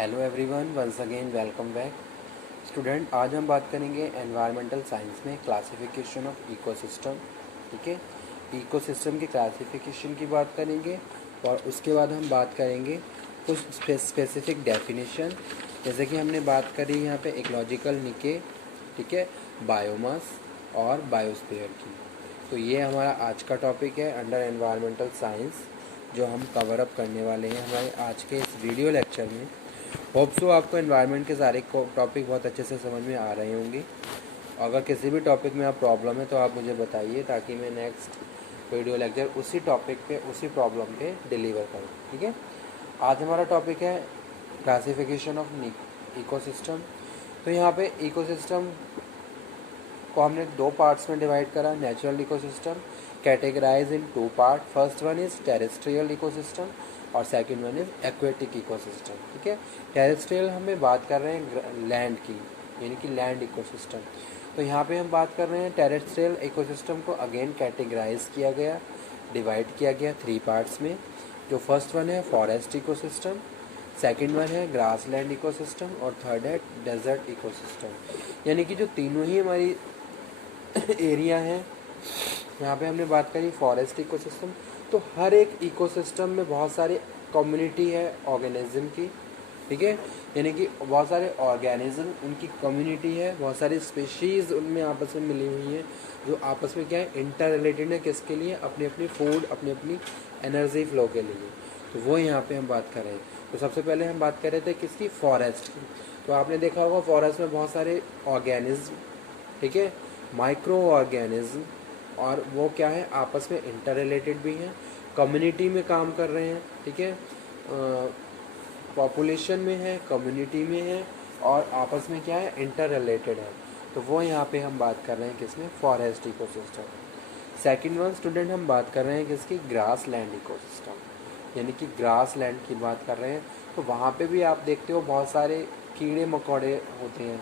Hello everyone, once again welcome back. Student, आज हम बात करेंगे एनवायरमेंटल साइंस में क्लासिफिकेशन ऑफ इकोसिस्टम। ठीक है, इकोसिस्टम की क्लासिफिकेशन की बात करेंगे और उसके बाद हम बात करेंगे कुछ स्पेसिफिक डेफिनेशन। जैसे कि हमने बात करी यहाँ पे इकोलॉजिकल निके, ठीक है, बायोमास और बायोस्फीयर की। तो ये हमारा आज का टॉपिक है अंडर एनवायरमेंटल साइंस, जो हम कवर अप करने वाले हैं हमारे आज के इस वीडियो लेक्चर में। होप सो आपको एनवायरनमेंट के सारे टॉपिक बहुत अच्छे से समझ में आ रहे होंगे। अगर किसी भी टॉपिक में आप प्रॉब्लम है तो आप मुझे बताइए, ताकि मैं नेक्स्ट वीडियो लेक्चर उसी टॉपिक पे उसी प्रॉब्लम पे डिलीवर करूँ। ठीक है, आज हमारा टॉपिक है क्लासिफिकेशन ऑफ इकोसिस्टम। तो यहाँ पे इकोसिस्टम को हमने दो पार्ट्स में डिवाइड करा। Natural ecosystem categorize in two part. First one is terrestrial ecosystem और second one is aquatic ecosystem. ठीक है, टेरेस्ट्रियल हमें बात कर रहे हैं लैंड की, यानी कि लैंड इकोसिस्टम। तो यहाँ पे हम बात कर रहे हैं टेरेस्ट्रियल इकोसिस्टम को अगेन कैटेगराइज किया गया, डिवाइड किया गया थ्री पार्ट्स में। जो फर्स्ट वन है फॉरेस्ट इकोसिस्टम, सेकंड वन है ग्रासलैंड इकोसिस्टम और थर्ड है डेजर्ट इकोसिस्टम। यानी कि जो तीनों ही हमारी एरिया है। यहाँ पे हमने बात करी फॉरेस्ट इकोसिस्टम। तो हर एक इकोसिस्टम में बहुत सारे कम्युनिटी है ऑर्गेनिज्म की। ठीक है, यानी कि बहुत सारे ऑर्गेनिज्म, उनकी कम्युनिटी है, बहुत सारी स्पेशीज़ उनमें आपस में मिली हुई हैं, जो आपस में क्या है, इंटर रिलेटेड है। किसके लिए? अपनी अपनी फूड, अपनी अपनी एनर्जी फ्लो के लिए। तो वो यहाँ पे हम बात कर रहे हैं। तो सबसे पहले हम बात कर रहे थे किसकी? फॉरेस्ट की। तो आपने देखा होगा फॉरेस्ट में बहुत सारे ऑर्गेनिज्म, ठीक है, माइक्रो ऑर्गेनिज्म, और वो क्या है, आपस में इंटर रिलेटेड भी हैं, कम्युनिटी में काम कर रहे हैं। ठीक है, पॉपुलेशन में है, कम्युनिटी में है, और आपस में क्या है, इंटर रिलेटेड है। तो वो यहाँ पे हम बात कर रहे हैं किसमें? Forest ecosystem. Second one student, हम बात कर रहे हैं किसकी? ग्रास लैंड इकोसिस्टम, यानी कि ग्रास लैंड की बात कर रहे हैं। तो वहाँ पे भी आप देखते हो बहुत सारे कीड़े मकोड़े होते हैं,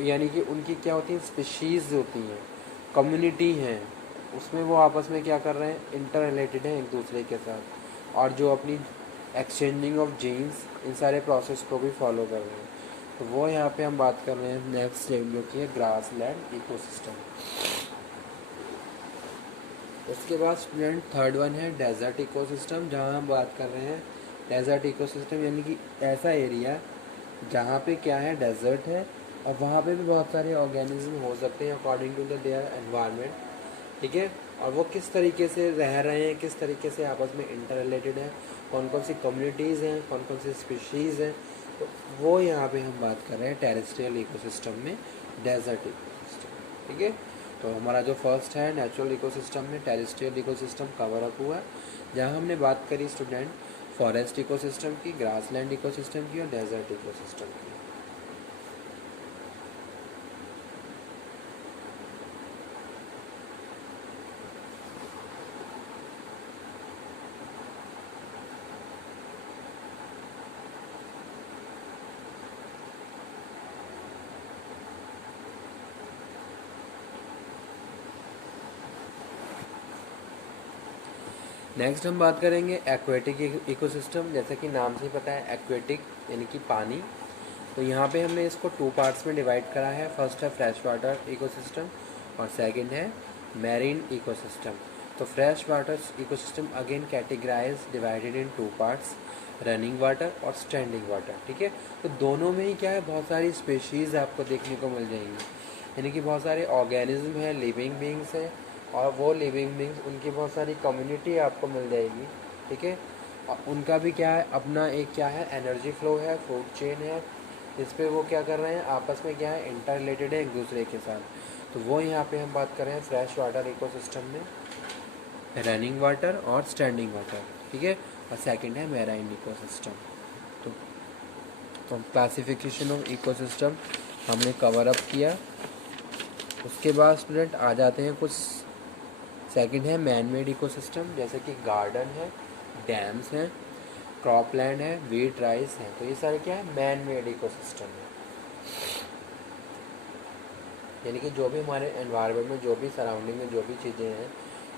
यानी कि उनकी क्या होती है, स्पीशीज़ होती हैं, कम्युनिटी हैं, उसमें वो आपस में क्या कर रहे हैं, इंटर रिलेटेड हैं एक दूसरे के साथ, और जो अपनी एक्सचेंजिंग ऑफ जीन्स, इन सारे प्रोसेस को भी फॉलो कर रहे हैं। तो वो यहाँ पे हम बात कर रहे हैं नेक्स्ट स्टेप, जो कि है ग्रास लैंड इकोसिस्टम। उसके बाद स्टूडेंट थर्ड वन है डेजर्ट इकोसिस्टम, जहाँ हम बात कर रहे हैं डेजर्ट इकोसिस्टम, यानी कि ऐसा एरिया जहाँ पे क्या है, डेजर्ट है, और वहाँ पे भी बहुत सारे ऑर्गेनिज्म हो सकते हैं according to the their environment. ठीक है, और वो किस तरीके से रह रहे हैं, किस तरीके से आपस में इंटर रिलेटेड है, कौन कौन सी कम्युनिटीज़ हैं, कौन कौन सी स्पीशीज़ हैं। तो वो यहाँ पे हम बात कर रहे हैं टेरेस्ट्रियल इकोसिस्टम में, डेजर्ट इकोसिस्टम। ठीक है, तो हमारा जो फर्स्ट है नेचुरल इकोसिस्टम में टेरेस्ट्रियल इकोसिस्टम कवर अप हुआ, जहाँ हमने बात करी स्टूडेंट फॉरेस्ट इकोसिस्टम की, ग्रासलैंड इकोसिस्टम की और डेजर्ट इकोसिस्टम की। नेक्स्ट हम बात करेंगे एक्वेटिक इकोसिस्टम। जैसे कि नाम से ही पता है, एक्वेटिक यानी कि पानी। तो यहाँ पे हमने इसको टू पार्ट्स में डिवाइड करा है। फर्स्ट है फ्रेश वाटर इकोसिस्टम और सेकंड है मैरीन इकोसिस्टम। तो fresh water ecosystem again categorize divided in two parts, running water और स्टैंडिंग वाटर। ठीक है, तो दोनों में ही क्या है, बहुत सारी स्पेशीज़ आपको देखने को मिल जाएंगी, यानी कि बहुत सारे ऑर्गेनिज्म है, लिविंग बींग्स है, और वो लिविंग बींग्स, उनकी बहुत सारी कम्युनिटी आपको मिल जाएगी। ठीक है, और उनका भी क्या है, अपना एक क्या है, एनर्जी फ्लो है, फूड चेन है, इस पर वो क्या कर रहे हैं, आपस में क्या है, इंटर रिलेटेड है एक दूसरे के साथ। तो वो यहाँ पे हम बात कर रहे हैं फ्रेश वाटर इकोसिस्टम में, रनिंग वाटर और स्टैंडिंग वाटर। ठीक है, और सेकंड है मैराइन इकोसिस्टम। तो क्लासिफिकेशन ऑफ इकोसिस्टम हमने कवर अप किया। उसके बाद स्टूडेंट आ जाते हैं कुछ, सेकंड है मैन मेड इकोसिस्टम, जैसे कि गार्डन है, डैम्स हैं, क्रॉपलैंड है, वीट राइस है। तो ये सारे क्या है, मैन मेड इकोसिस्टम है, यानी कि जो भी हमारे एनवायरनमेंट में, जो भी सराउंडिंग में जो भी चीज़ें हैं,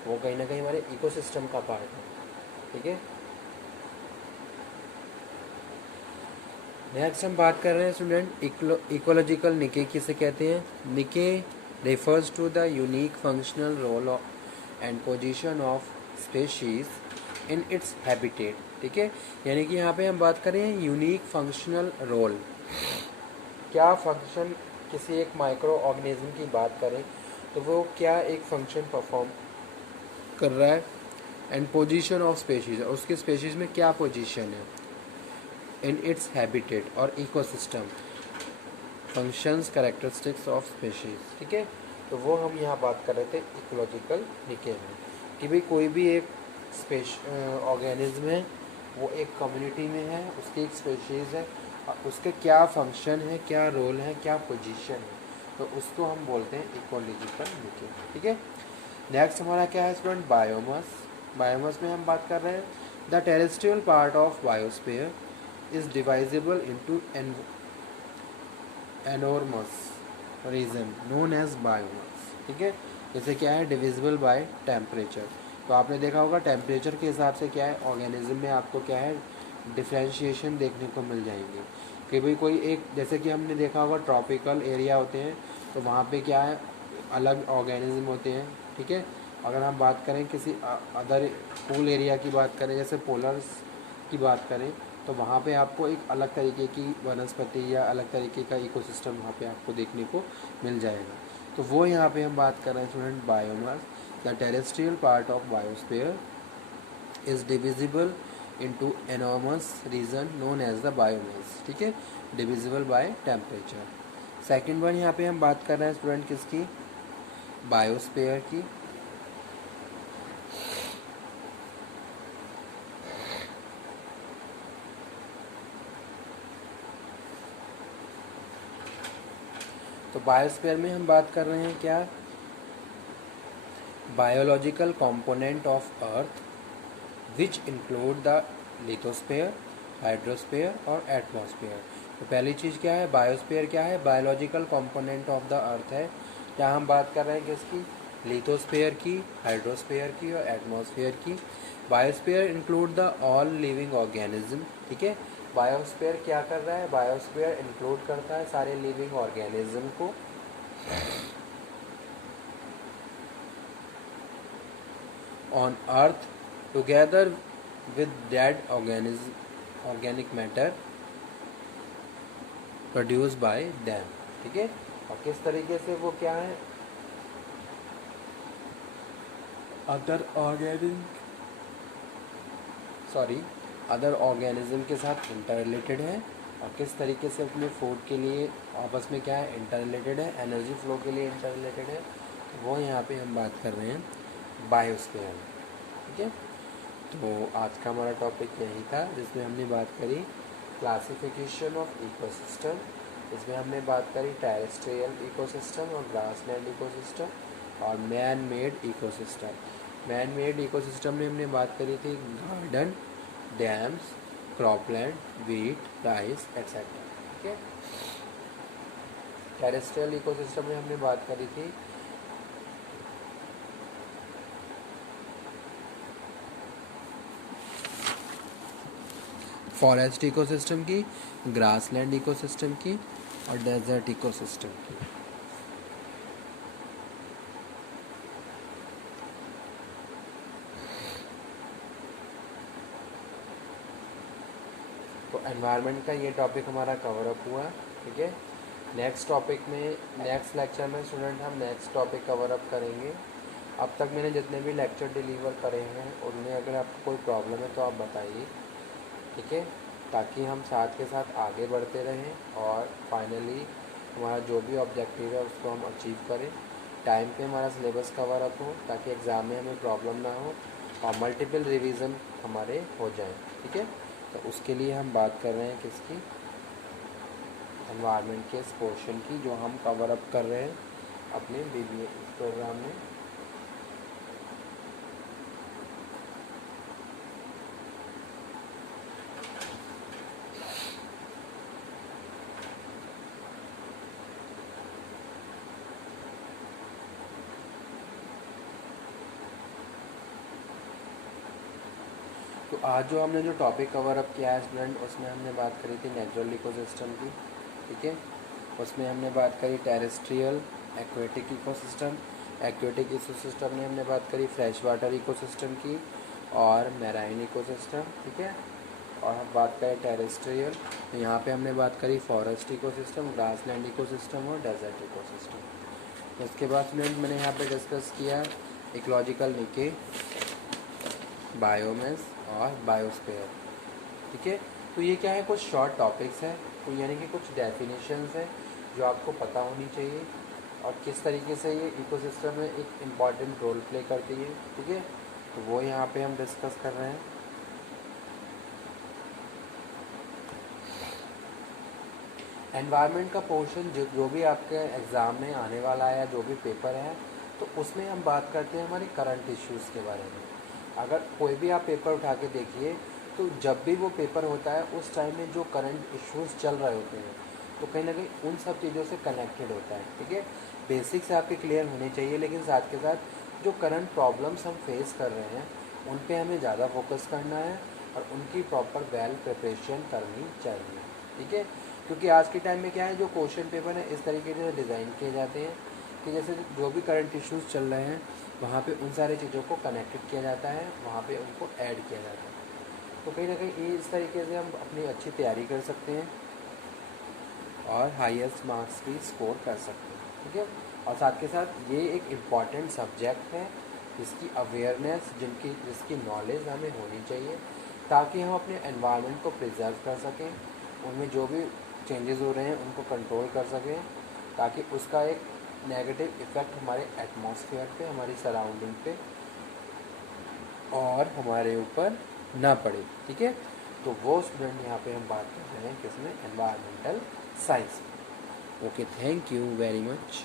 वो कहीं ना कहीं हमारे इकोसिस्टम का पार्ट है। ठीक है, नेक्स्ट हम बात कर रहे हैं स्टूडेंट इकोलॉजिकल निके किसे कहते हैं। निके refers to the unique functional role and position of species in its habitat। ठीक है, यानी कि यहाँ पे हम बात करें यूनिक फंक्शनल रोल, क्या फंक्शन किसी एक माइक्रो ऑर्गेनिज्म की बात करें तो वो क्या एक फंक्शन परफॉर्म कर रहा है, एंड पोजीशन ऑफ स्पेशीज, उसके स्पेशीज में क्या पोजीशन है, इन इट्स हैबिटेट और ecosystem, functions characteristics of species. ठीक है, तो वो हम यहाँ बात कर रहे थे इकोलॉजिकल निके में कि भाई कोई भी एक ऑर्गेनिज्म है, वो एक कम्युनिटी में है, उसकी एक स्पेशीज़ है, उसके क्या फंक्शन है, क्या रोल है, क्या पोजीशन है, तो उसको हम बोलते हैं इकोलॉजिकल निके। ठीक है, नेक्स्ट हमारा क्या है स्टूडेंट, बायोमास। बायोमास में हम बात कर रहे हैं the terrestrial part of biosphere is divisible into enormous region known as biomass. ठीक है, जैसे क्या है, डिविजिबल बाय टेम्परेचर। तो आपने देखा होगा टेम्परेचर के हिसाब से क्या है ऑर्गेनिज्म में आपको क्या है डिफ्रेंशिएशन देखने को मिल जाएंगे कि भाई कोई एक, जैसे कि हमने देखा होगा ट्रॉपिकल एरिया होते हैं तो वहाँ पे क्या है अलग ऑर्गेनिज्म होते हैं। ठीक है, अगर हम बात करें किसी अदर कूल एरिया की बात करें, जैसे पोलर्स की बात करें, तो वहाँ पे आपको एक अलग तरीके की वनस्पति या अलग तरीके का इकोसिस्टम वहाँ पे आपको देखने को मिल जाएगा। तो वो यहाँ पे हम बात कर रहे हैं student biomass. The terrestrial part of biosphere is divisible into enormous region known as the biomass. ठीक है, divisible by temperature. Second one यहाँ पे हम बात कर रहे हैं स्टूडेंट किसकी, बायोस्फीयर की। तो बायोस्फीयर में हम बात कर रहे हैं क्या, biological component of earth which include the lithosphere, hydrosphere और एटमॉस्फेयर। तो पहली चीज़ क्या है, बायोस्फीयर क्या है, biological component of the earth है। क्या हम बात कर रहे हैं किसकी, लिथोस्फीयर की, हाइड्रोस्फीयर की और एटमॉस्फेयर की। Biosphere include the all living organism. ठीक है, बायोस्फीयर क्या कर रहा है, बायोस्फीयर इंक्लूड करता है सारे लिविंग ऑर्गेनिज्म को। On earth together with dead organic matter produced by them। ठीक है, और किस तरीके से वो क्या है अदर ऑर्गेनिज्म के साथ इंटर रिलेटेड है, और किस तरीके से अपने फूड के लिए आपस में क्या है इंटर रिलेटेड है, एनर्जी फ्लो के लिए इंटर रिलेटेड है, वो यहाँ पे हम बात कर रहे हैं बायोस्फीयर। ठीक है, तो आज का हमारा टॉपिक यही था जिसमें हमने बात करी क्लासिफिकेशन ऑफ इकोसिस्टम, इसमें हमने बात करी टेरेस्ट्रियल इकोसिस्टम और ग्रासलैंड इकोसिस्टम और man made ecosystem. Man made ecosystem में हमने बात करी थी garden, dams, cropland, wheat, rice etcetera. ठीक है, टेरेस्ट्रियल इकोसिस्टम में हमने बात करी थी फॉरेस्ट इकोसिस्टम की, ग्रासलैंड इकोसिस्टम की और डेजर्ट इकोसिस्टम की। तो एनवायरनमेंट का ये टॉपिक हमारा कवर अप हुआ। ठीक है, नेक्स्ट टॉपिक में, नेक्स्ट लेक्चर में स्टूडेंट हम नेक्स्ट टॉपिक कवर अप करेंगे। अब तक मैंने जितने भी लेक्चर डिलीवर करे हैं उनमें अगर आपको कोई प्रॉब्लम है तो आप बताइए। ठीक है, ताकि हम साथ के साथ आगे बढ़ते रहें और फाइनली हमारा जो भी ऑब्जेक्टिव है उसको हम अचीव करें, टाइम पे हमारा सिलेबस कवर अप हो ताकि एग्ज़ाम में हमें प्रॉब्लम ना हो और मल्टीपल रिवीजन हमारे हो जाएं। ठीक है, तो उसके लिए हम बात कर रहे हैं किसकी, एनवायरनमेंट के इस पोर्शन की जो हम कवर अप कर रहे हैं अपने BBA प्रोग्राम में। तो तो आज जो हमने जो टॉपिक कवर अप किया है स्टूडेंट, उसमें हमने बात करी थी नेचुरल इकोसिस्टम की, ठीक है। उसमें हमने बात करी terrestrial aquatic ecosystem, aquatic ecosystem में हमने बात करी फ्रेश वाटर इकोसिस्टम की और मैराइन इकोसिस्टम, ठीक है। और हम बात करें टेरेस्ट्रियल, तो यहाँ पे हमने बात करी फॉरेस्ट इकोसिस्टम, ग्रासलैंड इकोसिस्टम और डेजर्ट इकोसिस्टम। उसके बाद स्टूडेंट मैंने यहाँ पे डिस्कस किया इकोलॉजिकल निके, बायोमेस और बायोस्फीयर, ठीक है। तो ये क्या है, कुछ शॉर्ट टॉपिक्स हैं, तो यानी कि कुछ डेफिनेशंस हैं जो आपको पता होनी चाहिए और किस तरीके से ये इकोसिस्टम में एक इम्पॉर्टेंट रोल प्ले करती है, ठीक है। तो वो यहाँ पे हम डिस्कस कर रहे हैं। एनवायरनमेंट का पोर्शन जो भी आपके एग्ज़ाम में आने वाला है या जो भी पेपर है, तो उसमें हम बात करते हैं हमारे करंट इश्यूज़ के बारे में। अगर कोई भी आप पेपर उठा के देखिए, तो जब भी वो पेपर होता है उस टाइम में जो करंट इश्यूज़ चल रहे होते हैं, तो कहीं ना कहीं उन सब चीज़ों से कनेक्टेड होता है, ठीक है। बेसिक्स आपके क्लियर होने चाहिए, लेकिन साथ के साथ जो करंट प्रॉब्लम्स हम फेस कर रहे हैं उन पे हमें ज़्यादा फोकस करना है और उनकी प्रॉपर वेल प्रिपरेशन करनी चाहिए, ठीक है। क्योंकि आज के टाइम में क्या है, जो क्वेश्चन पेपर है इस तरीके से डिज़ाइन किए जाते हैं कि जैसे जो भी करंट इश्यूज़ चल रहे हैं वहाँ पे उन सारी चीज़ों को कनेक्टेड किया जाता है, वहाँ पे उनको ऐड किया जाता है। तो कहीं ना कहीं ये इस तरीके से हम अपनी अच्छी तैयारी कर सकते हैं और हाईएस्ट मार्क्स भी स्कोर कर सकते हैं, ठीक है। और साथ के साथ ये एक इम्पॉर्टेंट सब्जेक्ट है जिसकी अवेयरनेस जिसकी नॉलेज हमें होनी चाहिए, ताकि हम अपने एनवायरनमेंट को प्रिजर्व कर सकें, उनमें जो भी चेंजेस हो रहे हैं उनको कंट्रोल कर सकें, ताकि उसका एक नेगेटिव इफ़ेक्ट हमारे एटमॉस्फेयर पे, हमारी सराउंडिंग पे और हमारे ऊपर ना पड़े, ठीक है। तो वो स्टूडेंट यहाँ पे हम बात कर रहे हैं किसमें, एनवायरमेंटल साइंस में। Okay, thank you very much.